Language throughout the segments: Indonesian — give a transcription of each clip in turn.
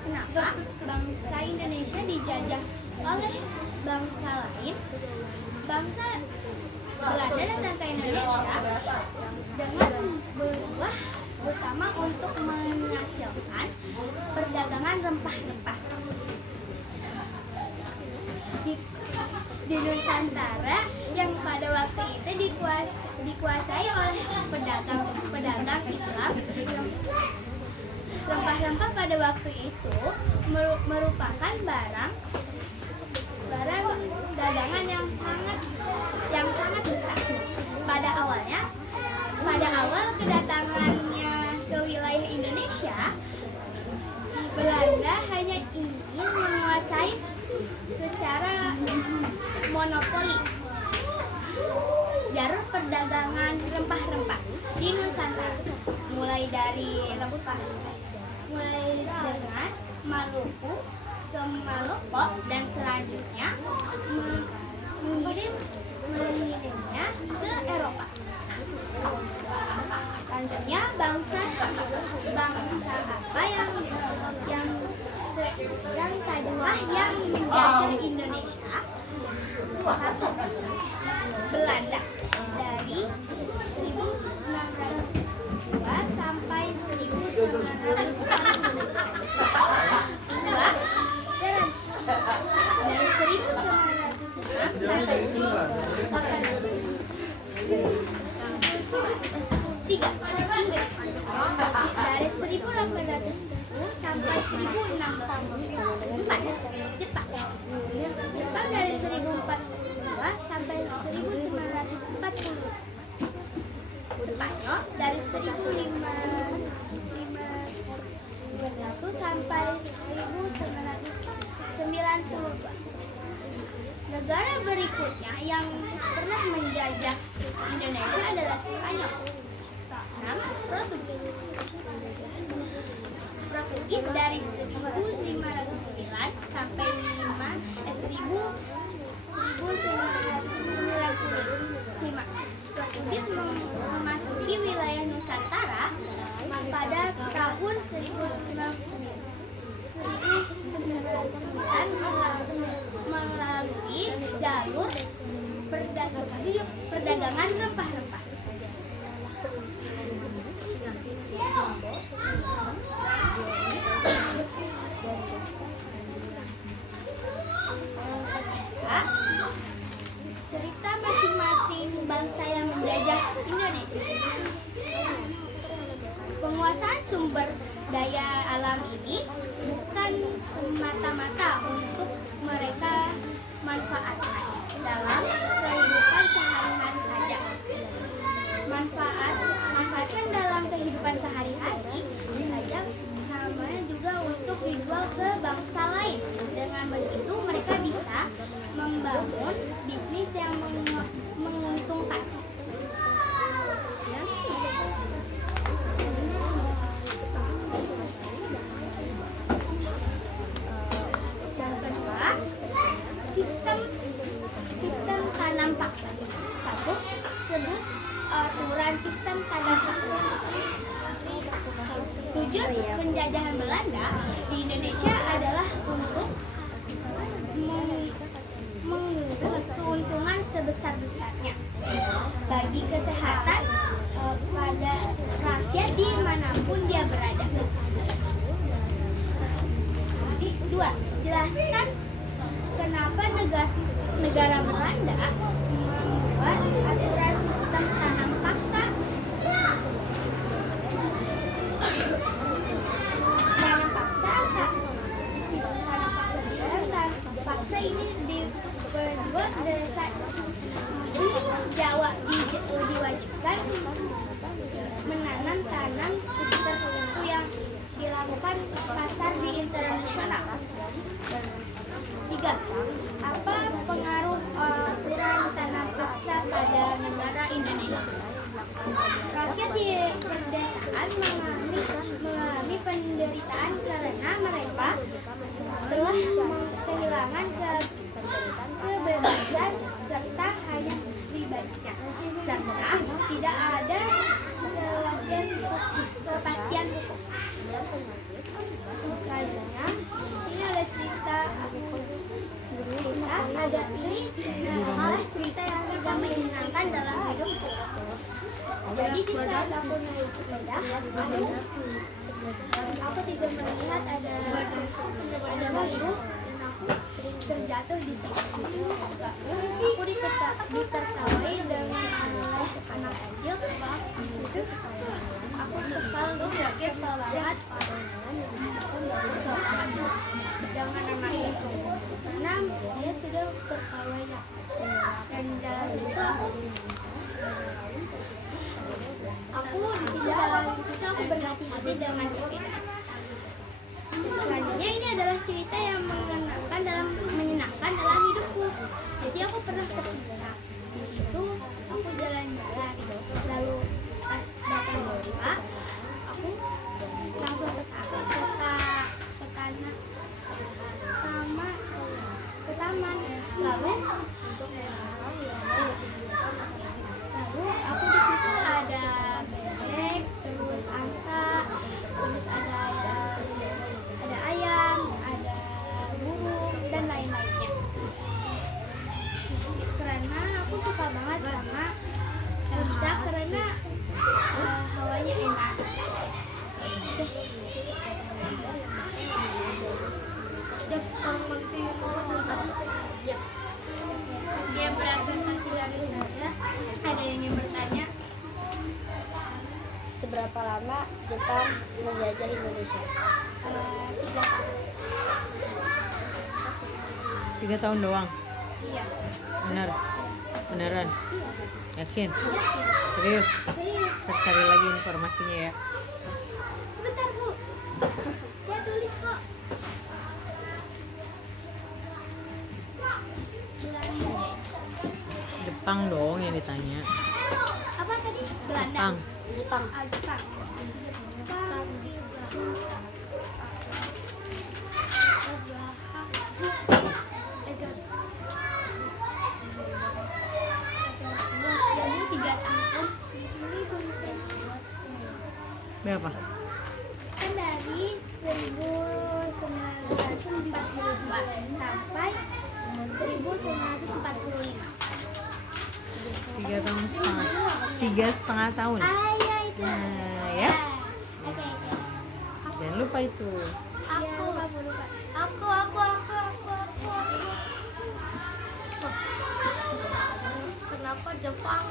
Kenapa bangsa Indonesia dijajah oleh bangsa lain? Bangsa Belanda datang ke Indonesia dengan berbuah utama untuk menghasilkan perdagangan rempah-rempah. Di Nusantara yang pada waktu itu dikuasai oleh pedagang Islam, rempah-rempah pada waktu itu merupakan barang dagangan yang sangat besar. Pada awal kedatangannya ke wilayah Indonesia, Belanda hanya ingin menguasai secara monopoli jalur perdagangan rempah-rempah di Nusantara, mulai dengan Maluku ke Maloko dan selanjutnya mengirimnya ke Eropa. Selanjutnya bangsa apa yang sajalah yang menjajah Indonesia? Satu, Belanda dari 1602 sampai 1900. Dua, dari 1906 sampai 1800. Tiga, Inggris dari 1810 sampai 1600. Empat, Jepang dari 1042 sampai 1940. Spanyol dari 1521 sampai 1992. Negara berikutnya yang pernah menjajah Indonesia adalah Spanyol. 6. Portugis dari 1509 sampai 1995. Portugis memasuki wilayah Nusantara pada tahun 1909 melalui jalur perdagangan rempah-rempah. Cerita masing-masing bangsa yang menjajah Indonesia. Penguasaan sumber daya alam ini bukan semata-mata untuk mereka manfaatkan dalam kehidupan sehari-hari saja. Manfaatkan dalam kehidupan sehari-hari saja, namanya juga untuk dijual ke bangsa lain. Dengan begitu mereka bisa membangun bisnis yang menguntungkan. Yang kedua, sistem tanam paksa. Satu, sebut aturan sistem tanam paksa. Tujuan penjajahan Belanda di Indonesia adalah untuk mengurus keuntungan sebesar-besarnya bagi kesehatan pada rakyat dimanapun dia berada. Dua, jelaskan kenapa negara Belanda membuat aturan sistem tanam paksa. Paksa ini dibuat di Jawa, diwajibkan menanam tanam tertentu yang dilakukan pasar di internasional. Tiga, apa pengaruh aturan tanam paksa pada negara Indonesia? Rakyat di pedesaan mengalami penderitaan karena mereka telah kehilangan kebebasan serta hanya pribadinya, serta tidak ada kepastian hukum. aku tidak melihat ada makhluk dan aku terjatuh di situ. Aku ditertawai dengan oleh anak kecil. Di situ aku kesal banget dengan anak itu karena dia sudah tertawai dan dalam itu di situ aku berhati-hati dengan sepeda. Selanjutnya ini adalah cerita yang menyenangkan dalam hidupku. Jadi aku pernah tersiksa. Di situ aku jalan-jalan, lalu pas datang bola, aku langsung ke taman. Lalu aku di situ ada bebek, terus angsa, terus ada ayam, ada burung dan lain-lainnya. Karena aku suka banget sama puncak karena hawanya enak. Sekian presentasi dari saya. Ada yang ingin bertanya? Seberapa lama Jepang menjajah Indonesia? 3 tahun doang. Iya. Beneran? Yakin? Serius? Serius. Kita cari lagi informasinya ya. Sebentar Bu, saya tulis kok. Belanda. Jepang dong yang ditanya. Apa tadi? Belanda. Jepang. Jepang. Jepang. Jadi 3 tahun. Di sini tulisan Berapa? kan dari 1942 sampai 1945. 3,5 tahun. Iya itu. Nah, ya. Oke. Jangan lupa itu. Aku lupa. Aku. Kenapa Jepang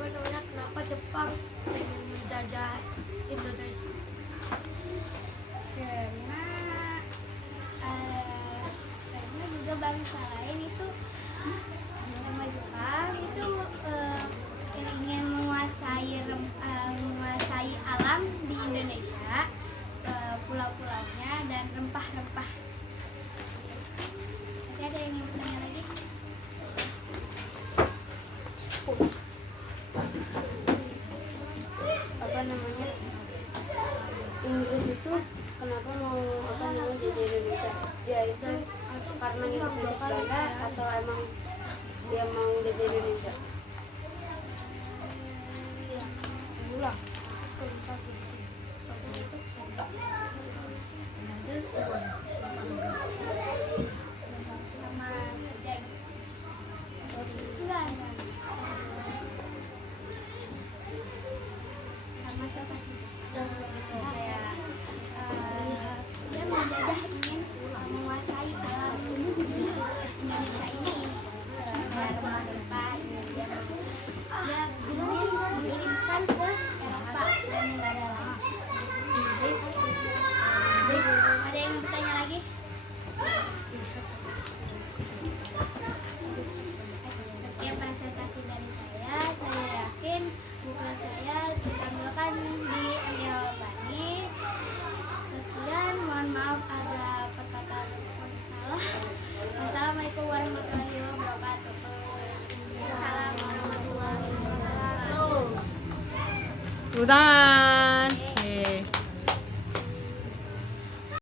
kenapa Jepang ingin menjajah Indonesia? Karena juga bangsa lain itu sama Jepang itu ingin menguasai alam di Indonesia, pulau-pulaunya dan rempah-rempah. Nanti ada yang ingin bertanya lagi? Inggris itu kenapa mau di Indonesia? Dia itu karena ngikut Belanda atau emang dia mau di Indonesia? Ulang. Sama Deng. Enggak. Sama siapa? Kayak dia menjajah ingin menguasai alam Indonesia ini. Rempah-rempah dia mengirimkan ke Eropa dan negara lain. Ada yang bertanya lagi? Sekian presentasi dari saya yakin buku saya ditampilkan di Eropa ini. Sekian, mohon maaf ada perkataan yang salah. Wassalamualaikum warahmatullahi wabarakatuh. Assalamualaikum warahmatullahi wabarakatuh. Udahan.